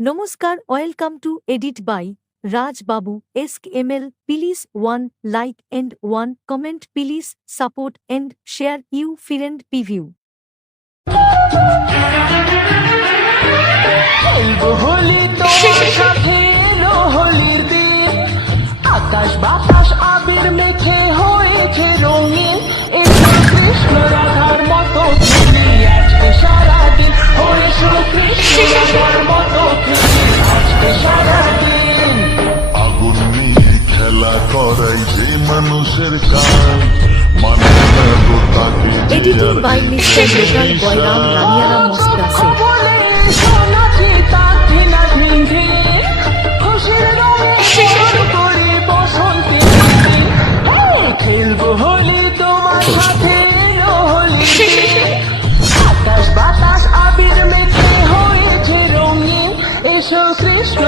নমস্কার, welcome to edit by Raj Babu SKML. Please one like and one comment. Please support and share you friend preview. খেলবো হোলি তোমার সাথে এলো হোলির দিন আকাশ বাতাস আবির মেখে হয়েছে রঙিন এসো কৃষ্ণ রাধার মতো খেলি আজকে সারাদিন হয়েছো কৃষ্ণ রাধার মতো খেলি আজকে সারাদিন আগুন নিয়ে খেলা করাই যে মানুষের কাজ মানে না তো তাকে যে Editing R by Mr. Local Boy Ram Raniara Mostase. বলে এসো নাচি তাকে না ভেঙে খুশির রঙে বরণ করি বসন্তে খেলবো হোলি তোমার সাথে এলো হোলি আকাশ বাতাস আবির মেখে হয়েছে রঙিন এসো কৃষ্ণ